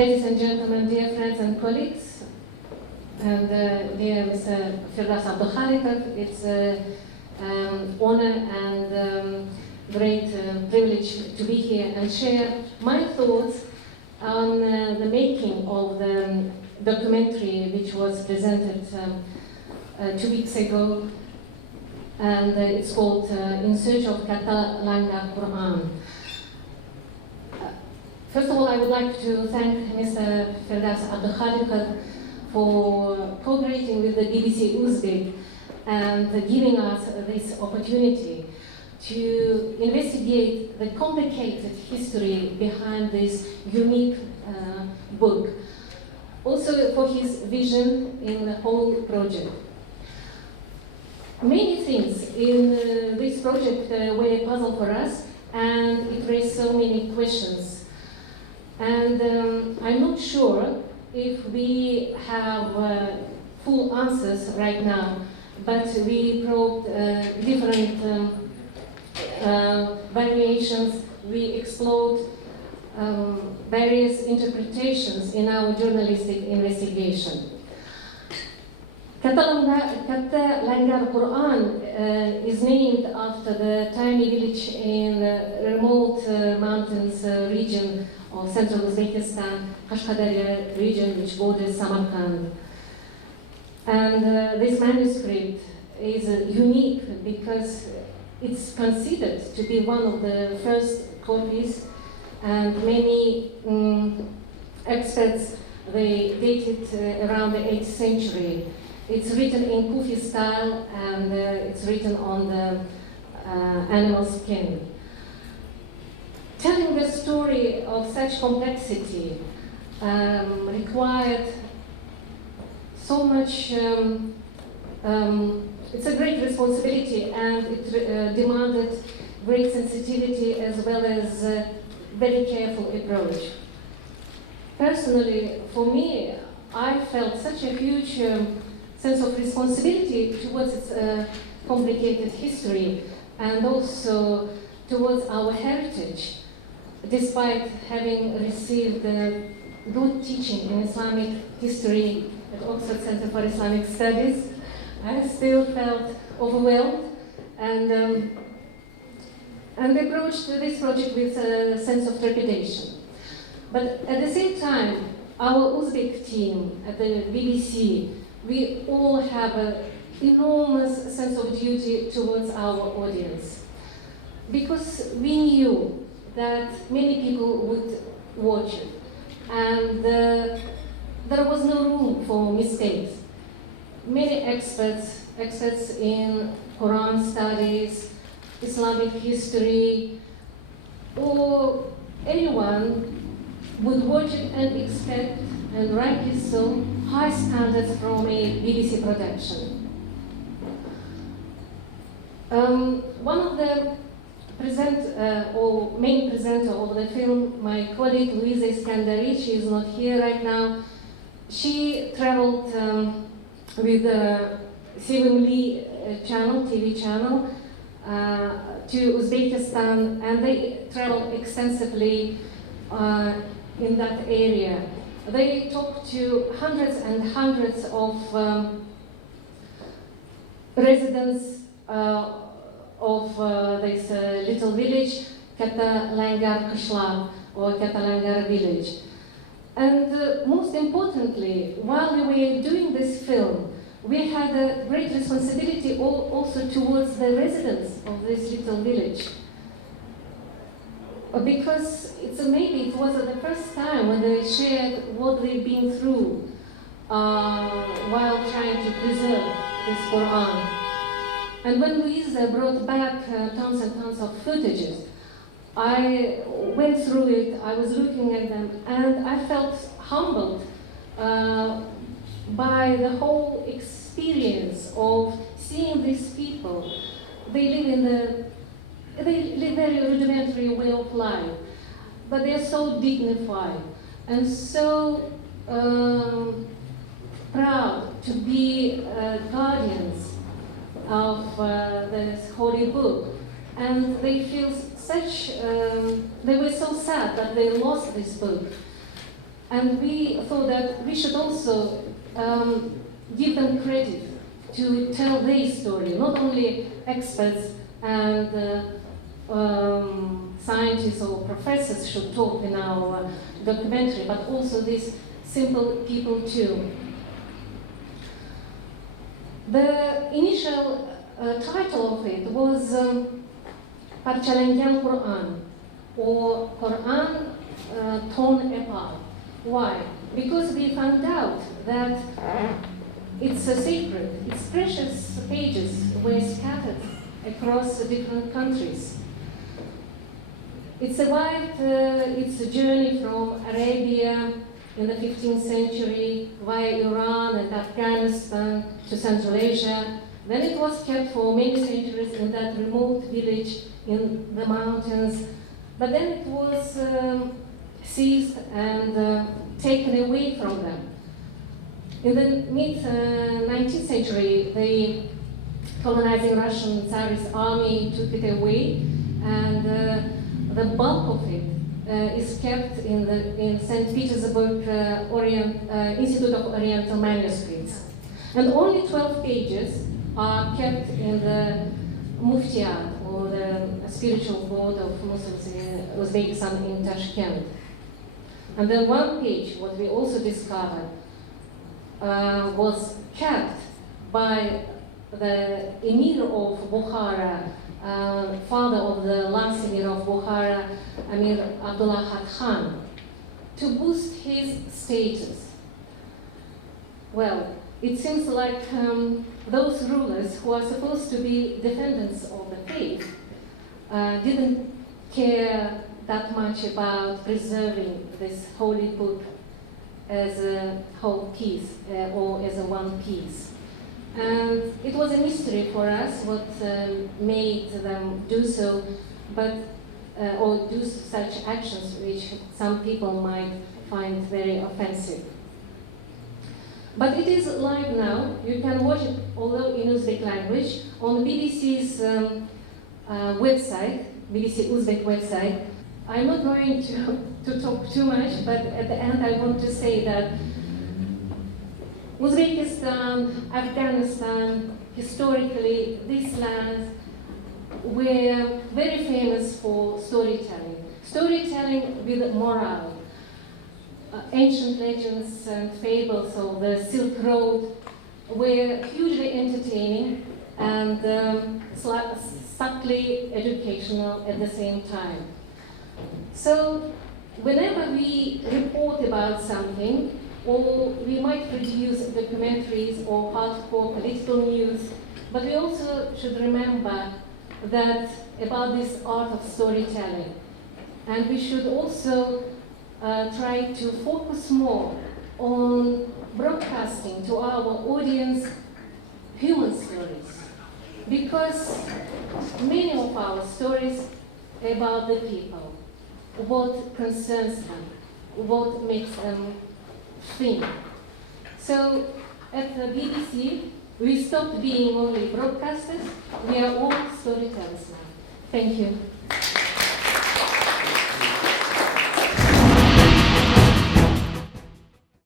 Ladies and gentlemen, dear friends and colleagues, and dear Mr. Firdaus Abdulkhaliq, it's an honor and great privilege to be here and share my thoughts on the making of the documentary which was presented 2 weeks ago, and it's called In Search of Kаттalangarский Korан. First of all, I would like to thank Mr. Firdaus Abdulkhaliq for cooperating with the BBC Uzbek and giving us this opportunity to investigate the complicated history behind this unique book. Also for his vision in the whole project. Many things in this project were a puzzle for us, and it raised so many questions. And I'm not sure if we have full answers right now, but we probed different variations. We explored various interpretations in our journalistic investigation. Kаттalangari Korан is named after the tiny village in the remote mountains region of central Uzbekistan, Qashqadaryo region, which borders Samarkand. And this manuscript is unique because it's considered to be one of the first copies, and many experts, they date it around the 8th century. It's written in Kufi style, and it's written on the animal skin. Telling the story of such complexity required so much, it's a great responsibility, and it demanded great sensitivity as well as very careful approach. Personally, for me, I felt such a huge sense of responsibility towards its complicated history and also towards our heritage. Despite having received good teaching in Islamic history at Oxford Center for Islamic Studies, I still felt overwhelmed and approached this project with a sense of trepidation. But at the same time, our Uzbek team at the BBC, we all have an enormous sense of duty towards our audience, because we knew that many people would watch it, and there was no room for mistakes. Many experts in Quran studies, Islamic history, or anyone would watch it and expect, and rightly so, high standards from a BBC production. One of the main presenter of the film, my colleague Louisa Iskandari, she is not here right now. She traveled with the Sevimli channel, TV channel, to Uzbekistan, and they traveled extensively in that area. They talked to hundreds and hundreds of residents of this little village, Kаттalangari Qishloq, or Kаттalangari village. And most importantly, while we were doing this film, we had a great responsibility also towards the residents of this little village. Because maybe it was the first time when they shared what they've been through while trying to preserve this Quran. And when Louisa brought back tons and tons of footages, I went through it, I was looking at them, and I felt humbled by the whole experience of seeing these people. They live very rudimentary way of life, but they're so dignified and so proud to be guardians of this holy book, and they feel they were so sad that they lost this book. And we thought that we should also give them credit to tell their story, not only experts and scientists or professors should talk in our documentary, but also these simple people too. The initial title of it was Kатталангарский Коран, or Quran torn apart. Why? Because we found out that it's a sacred, its precious pages were scattered across different countries. It survived its journey from Arabia in the 15th century via Iran and Afghanistan to Central Asia. Then it was kept for many centuries in that remote village in the mountains. But then it was seized and taken away from them. In the mid-19th century, the colonizing Russian Tsarist army took it away, and the bulk of it is kept in St. Petersburg Institute of Oriental Manuscripts. And only 12 pages are kept in the Muftiat, or the spiritual board of Muslims in Uzbekistan in Tashkent. And then one page, what we also discovered, was kept by the Emir of Bukhara, father of the last Emir of Bukhara, Amir Abdullah Khan, to boost his status. Well, it seems like those rulers who are supposed to be defendants of the faith didn't care that much about preserving this holy book as a whole piece or as a one piece. And it was a mystery for us what made them do so, but or do such actions which some people might find very offensive. But it is live now. You can watch it, although in Uzbek language, on BBC's website, BBC Uzbek website. I'm not going to talk too much, but at the end I want to say that Uzbekistan, Afghanistan, historically, these lands were very famous for storytelling. Storytelling with morale. Ancient legends and fables of the Silk Road were hugely entertaining and subtly educational at the same time. So whenever we report about something, or we might produce documentaries or hardcore political news, but we also should remember that about this art of storytelling. And we should also try to focus more on broadcasting to our audience human stories, because many of our stories are about the people, what concerns them, what makes them think. So at the BBC, we stopped being only broadcasters, we are all storytellers now. Thank you.